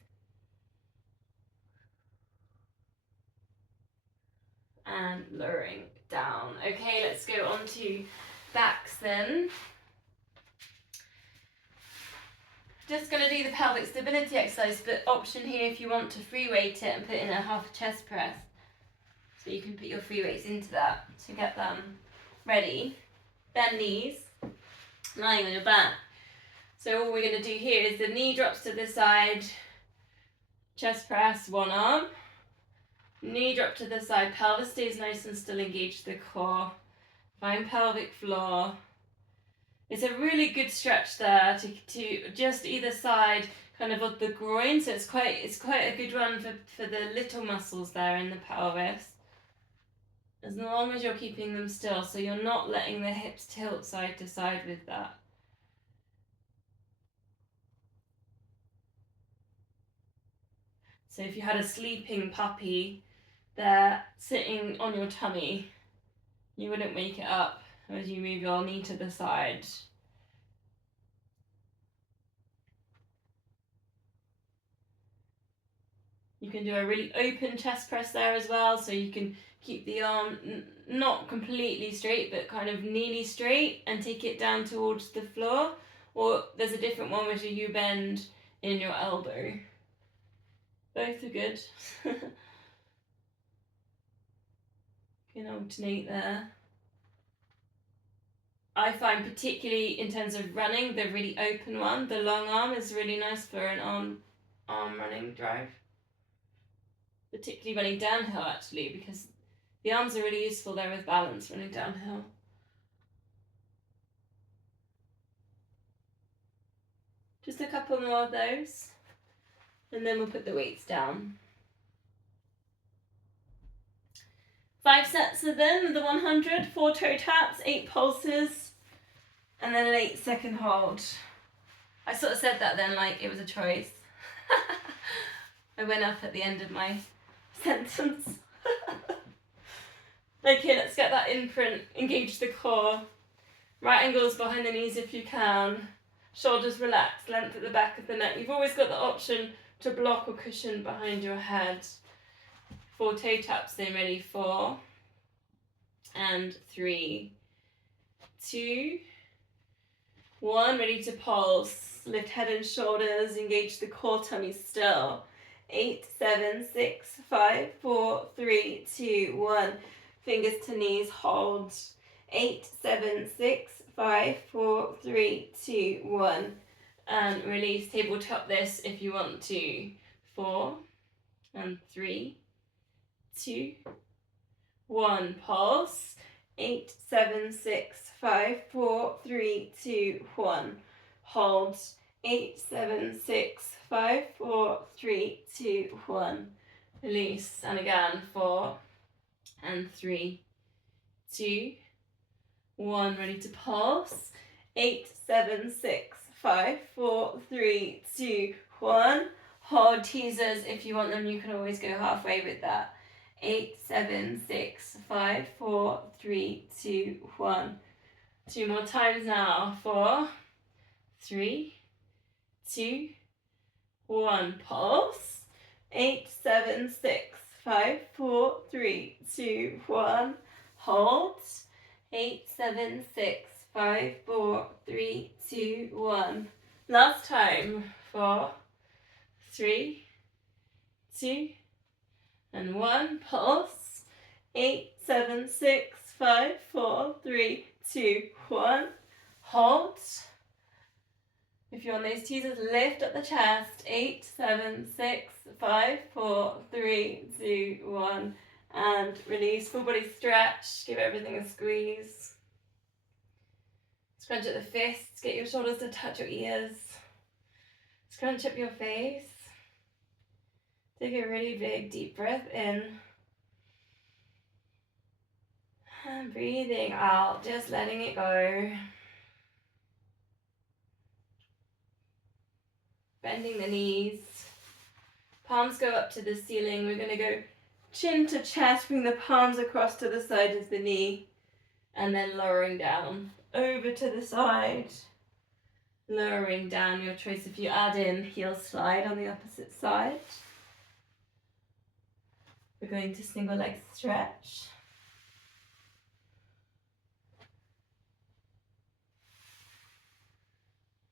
And lowering down. Okay, let's go on to backs then. Just going to do the pelvic stability exercise, but option here if you want to free weight it and put in a half chest press. So you can put your free weights into that to get them ready. Bend knees, lying on your back. So all we're going to do here is the knee drops to the side, chest press, one arm, Knee drop to the side, pelvis stays nice and still, engage the core. Find pelvic floor. It's a really good stretch there to just either side kind of the groin, so it's quite a good one for the little muscles there in the pelvis. As long as you're keeping them still, so you're not letting the hips tilt side to side with that. So if you had a sleeping puppy, they're sitting on your tummy, you wouldn't wake it up as you move your knee to the side. You can do a really open chest press there as well, so you can keep the arm not completely straight, but kind of nearly straight, and take it down towards the floor. Or there's a different one which you bend in your elbow. Both are good. Can alternate there. I find particularly in terms of running, the really open one, the long arm, is really nice for an arm running drive. Particularly running downhill, actually, because the arms are really useful there with balance running downhill. Just a couple more of those, and then we'll put the weights down. 5 sets of them, the 100, 4 toe taps, 8 pulses, and then an 8-second hold. I sort of said that then like it was a choice. I went up at the end of my sentence. Okay, let's get that imprint. Engage the core. Right angles behind the knees if you can. Shoulders relaxed, length at the back of the neck. You've always got the option to block or cushion behind your head. 4 toe taps then, ready, 4 and 3, 2, 1, ready to pulse. Lift head and shoulders, engage the core, tummy still. 8, 7, 6, 5, 4, 3, 2, 1. Fingers to knees, hold. 8, 7, 6, 5, 4, 3, 2, 1. And release. Tabletop this if you want to. 4 and 3, 2, 1. Pulse. 8, 7, 6, 5, 4, 3, 2, 1. Hold. 8, 7, 6, 5, 4, 3, 2, 1. Release. And again, 4 and 3, 2, 1. Ready to pulse. 8, 7, 6, 5, 4, 3, 2, 1. Hold. Teasers, if you want them, you can always go halfway with that. 8, 7, 6, 5, 4, 3, 2, 1. 2 more times now. 4, 3, 2, 1. Pulse. 8, 7, 6, 5, 4, 3, 2, 1. Hold. 8, 7, 6, 5, 4, 3, 2, 1. Last time. 4, 3, 2, and 1. Pulse. 8, 7, 6, 5, 4, 3, 2, 1. Hold. If you're on those teasers, lift up the chest. 8, 7, 6, 5, 4, 3, 2, 1. And release. Full body stretch. Give everything a squeeze. Scrunch at the fists. Get your shoulders to touch your ears. Scrunch up your face. Take a really big deep breath in. And breathing out, just letting it go. Bending the knees. Palms go up to the ceiling. We're going to go chin to chest, bring the palms across to the side of the knee, and then lowering down over to the side. Lowering down, your choice if you add in heel slide on the opposite side. We're going to single leg stretch.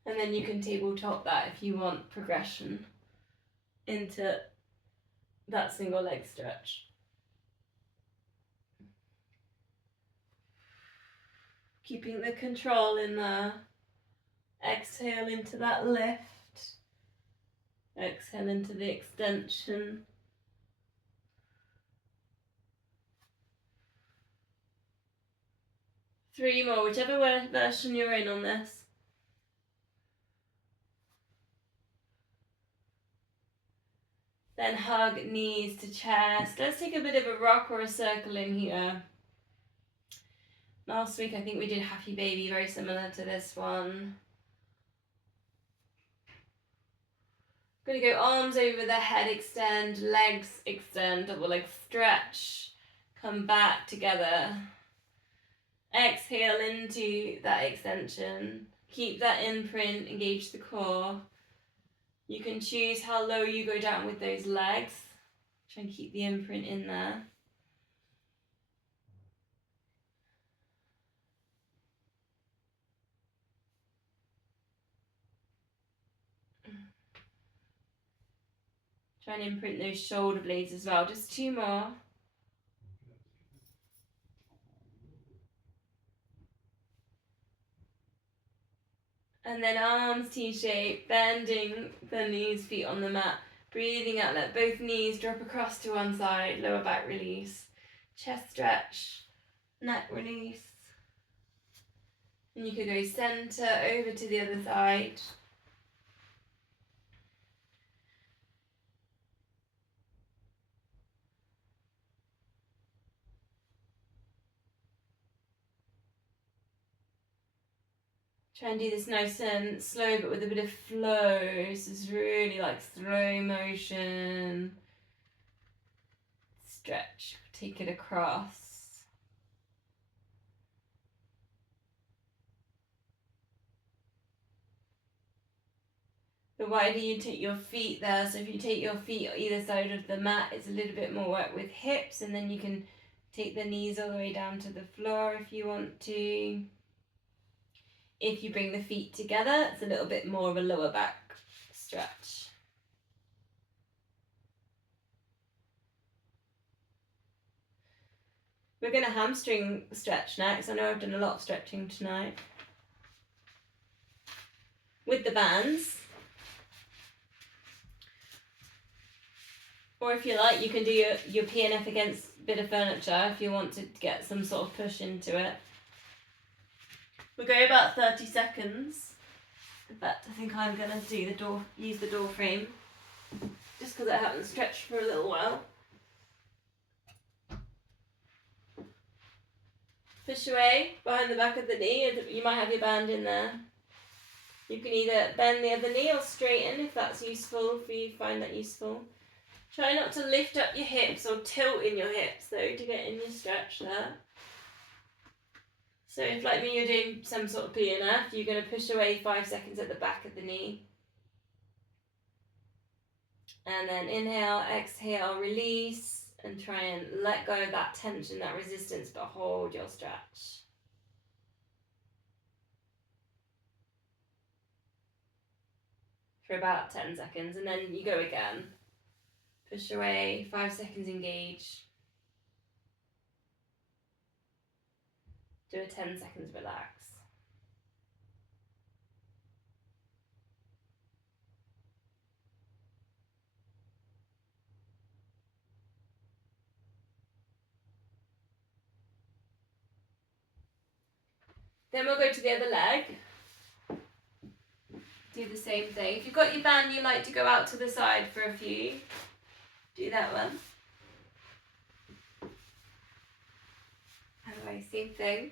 And then you can tabletop that if you want progression into that single leg stretch. Keeping the control in there. Exhale into that lift. Exhale into the extension. 3 more, whichever version you're in on this. Then hug knees to chest. Let's take a bit of a rock or a circle in here. Last week I think we did Happy Baby, very similar to this one. Going to go arms over the head, extend, legs extend, double leg stretch, come back together. Exhale into that extension. Keep that imprint, engage the core. You can choose how low you go down with those legs. Try and keep the imprint in there. Try and imprint those shoulder blades as well. Just 2 more. And then arms T-shape, bending the knees, feet on the mat. Breathing out, let both knees drop across to one side, lower back release. Chest stretch, neck release. And you could go center over to the other side. Try and do this nice and slow, but with a bit of flow. This is really like slow motion. Stretch, take it across. The wider you take your feet there, so if you take your feet either side of the mat, it's a little bit more work with hips, and then you can take the knees all the way down to the floor if you want to. If you bring the feet together, it's a little bit more of a lower back stretch. We're going to hamstring stretch next. I know I've done a lot of stretching tonight. With the bands. Or if you like, you can do your PNF against a bit of furniture if you want to get some sort of push into it. We'll go about 30 seconds. In fact, I think I'm going to use the door frame, just because I haven't stretched for a little while. Push away behind the back of the knee. You might have your band in there. You can either bend the other knee or straighten if that's useful, if you find that useful. Try not to lift up your hips or tilt in your hips though to get in your stretch there. So if like me you're doing some sort of PNF, you're going to push away 5 seconds at the back of the knee. And then inhale, exhale, release, and try and let go of that tension, that resistance, but hold your stretch. For about 10 seconds, and then you go again. Push away, 5 seconds, engage. Do a 10 seconds relax. Then we'll go to the other leg. Do the same thing. If you've got your band, you like to go out to the side for a few. Do that one. Otherwise, same thing.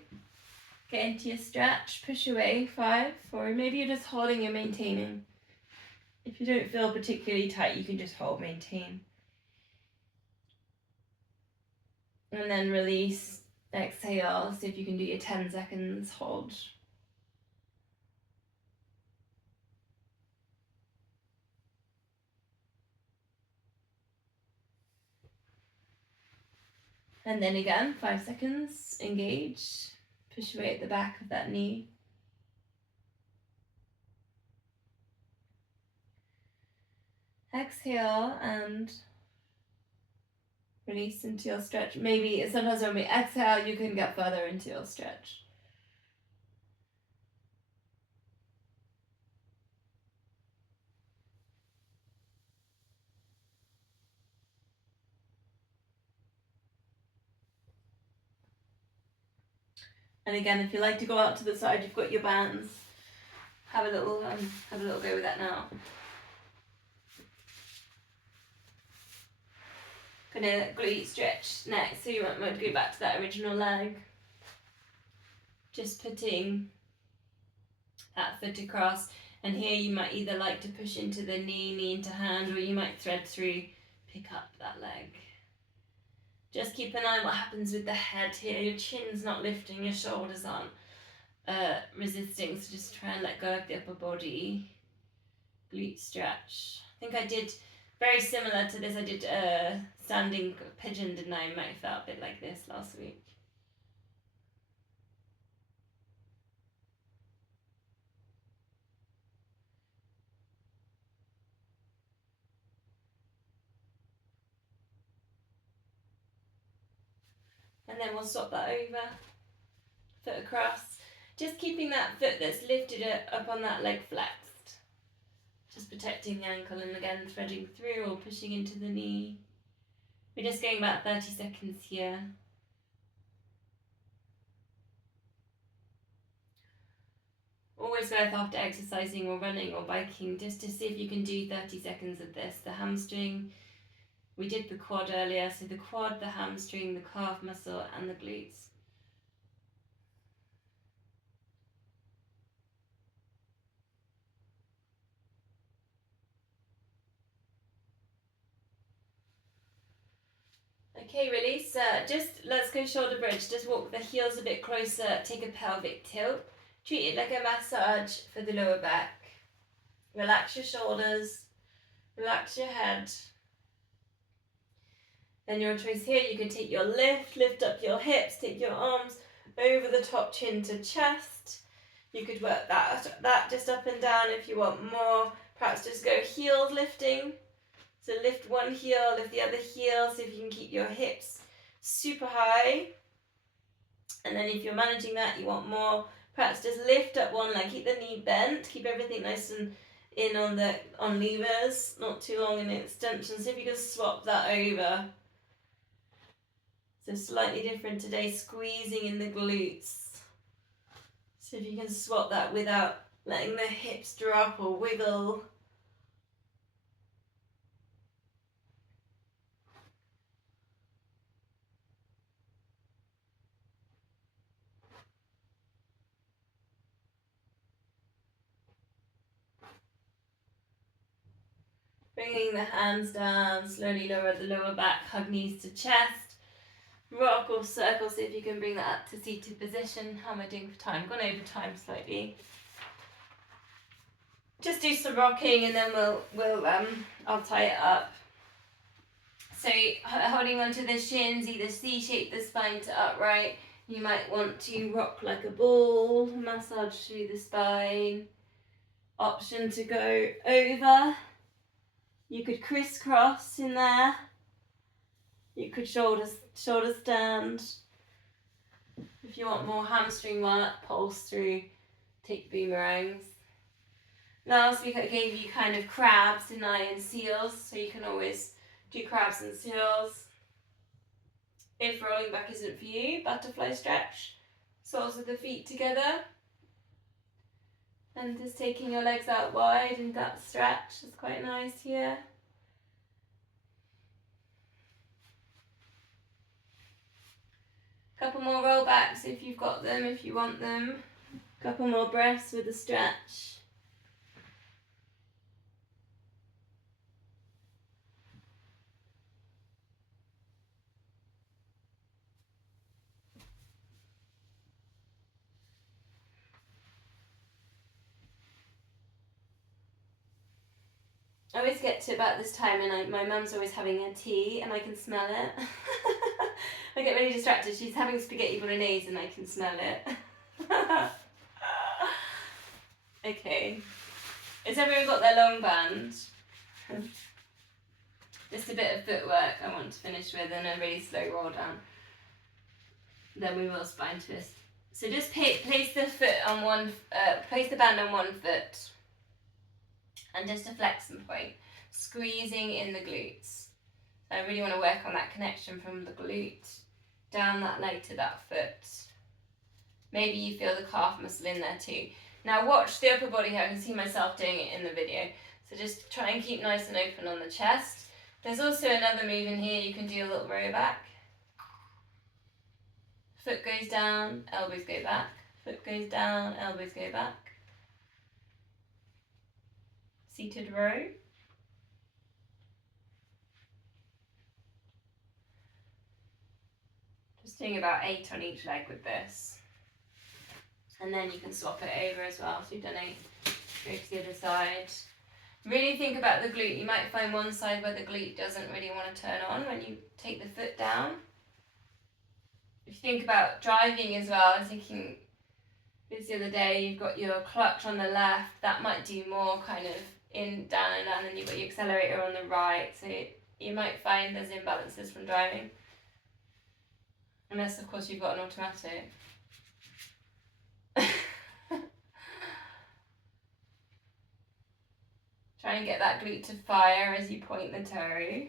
Get into your stretch, push away, 5, 4, maybe you're just holding and maintaining. If you don't feel particularly tight, you can just hold, maintain. And then release, exhale, see if you can do your 10 seconds, hold. And then again, 5 seconds, engage, push away at the back of that knee. Exhale and release into your stretch. Maybe sometimes when we exhale, you can get further into your stretch. And again, if you like to go out to the side, you've got your bands. Have a little go with that now. Gonna glute stretch next, so you might want to go back to that original leg. Just putting that foot across, and here you might either like to push into the knee into hand, or you might thread through, pick up that leg. Just keep an eye on what happens with the head here. Your chin's not lifting, your shoulders aren't resisting, so just try and let go of the upper body. Glute stretch. I think I did very similar to this. I did standing pigeon, didn't I? Might have felt a bit like this last week. And then we'll swap that over. Foot across. Just keeping that foot that's lifted up on that leg flexed. Just protecting the ankle, and again threading through or pushing into the knee. We're just going about 30 seconds here. Always worth after exercising or running or biking, just to see if you can do 30 seconds of this. The hamstring, we did the quad earlier, so the quad, the hamstring, the calf muscle and the glutes. Okay, release. Just let's go shoulder bridge. Just walk the heels a bit closer, take a pelvic tilt. Treat it like a massage for the lower back. Relax your shoulders, relax your head. Then your choice here, you can take your lift up your hips, take your arms over the top, chin to chest. You could work that just up and down if you want more. Perhaps just go heels lifting. So lift one heel, lift the other heel, so if you can keep your hips super high. And then if you're managing that, you want more, perhaps just lift up one leg, keep the knee bent, keep everything nice and in on levers, not too long in extension. So if you can swap that over. So slightly different today, squeezing in the glutes. So if you can swap that without letting the hips drop or wiggle. Bringing the hands down, slowly lower the lower back, hug knees to chest. Rock or circle, see if you can bring that up to seated position. How am I doing for time? Gone over time slightly. Just do some rocking and then I'll tie it up. So holding onto the shins, either C-shape the spine to upright. You might want to rock like a ball, massage through the spine. Option to go over. You could crisscross in there. You could shoulder stand. If you want more hamstring work, pulse through, take boomerangs. Last week I gave you kind of crabs, didn't I, and seals, so you can always do crabs and seals. If rolling back isn't for you, butterfly stretch. Soles of the feet together. And just taking your legs out wide in that stretch is quite nice here. Couple more roll backs if you've got them, if you want them. Couple more breaths with the stretch. I always get to about this time and my mum's always having her tea and I can smell it. I get really distracted. She's having spaghetti bolognese and I can smell it. Okay. Has everyone got their long band? Just a bit of footwork I want to finish with and a really slow roll down. Then we will spine twist. So just place the band on one foot. And just a flexion point, squeezing in the glutes. So I really want to work on that connection from the glute down that leg to that foot. Maybe you feel the calf muscle in there too. Now watch the upper body here. I can see myself doing it in the video. So just try and keep nice and open on the chest. There's also another move in here. You can do a little row back. Foot goes down, elbows go back. Foot goes down, elbows go back. Seated row. Just doing about 8 on each leg with this. And then you can swap it over as well. So you've done 8, go to the other side. Really think about the glute. You might find one side where the glute doesn't really want to turn on when you take the foot down. If you think about driving as well, I was thinking this the other day, you've got your clutch on the left, that might do more kind of in, down and down, and you've got your accelerator on the right, so you might find there's imbalances from driving. Unless of course you've got an automatic. Try and get that glute to fire as you point the toe.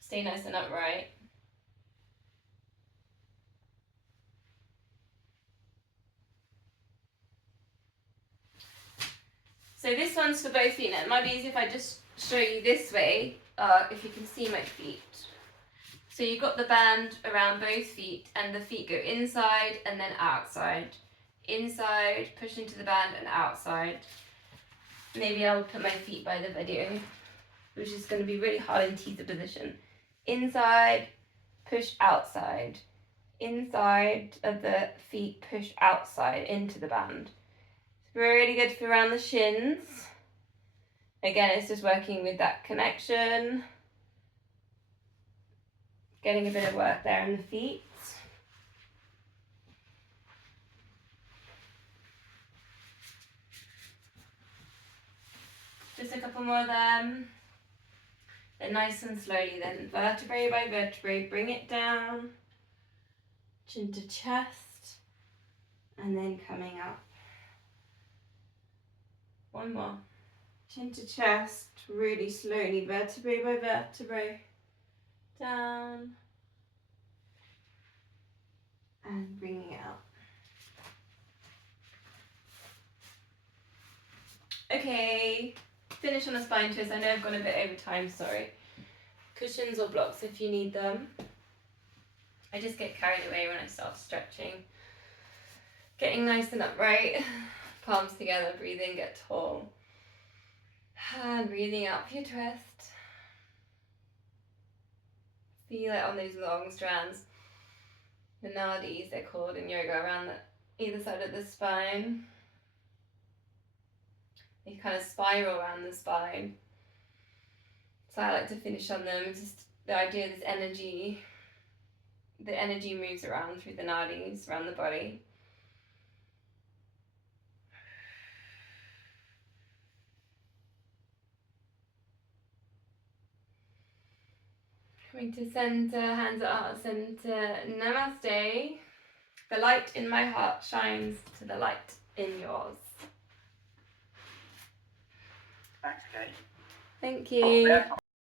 Stay nice and upright. So this one's for both feet. Now it might be easy if I just show you this way, if you can see my feet. So you've got the band around both feet, and the feet go inside and then outside. Inside, push into the band, and outside. Maybe I'll put my feet by the video, which is going to be really hard in teeter position. Inside, push outside. Inside of the feet, push outside into the band. It's really good for around the shins. Again, it's just working with that connection. Getting a bit of work there in the feet. Just a couple more of them. Then nice and slowly, then vertebrae by vertebrae, bring it down. Chin to chest. And then coming up. One more. Chin to chest, really slowly, vertebrae by vertebrae. Down. And bringing it up. Okay. Finish on a spine twist. I know I've gone a bit over time, sorry. Cushions or blocks if you need them. I just get carried away when I start stretching. Getting nice and upright. Palms together, breathe in, get tall. And breathing out for your twist. Feel it on those long strands. The nadis, they're called in yoga, around either side of the spine. They kind of spiral around the spine. So I like to finish on them. It's just the idea of this energy. The energy moves around through the nadis, around the body. Coming to center, hands at heart center. Namaste. The light in my heart shines to the light in yours. Thanks, Kate. Thank you.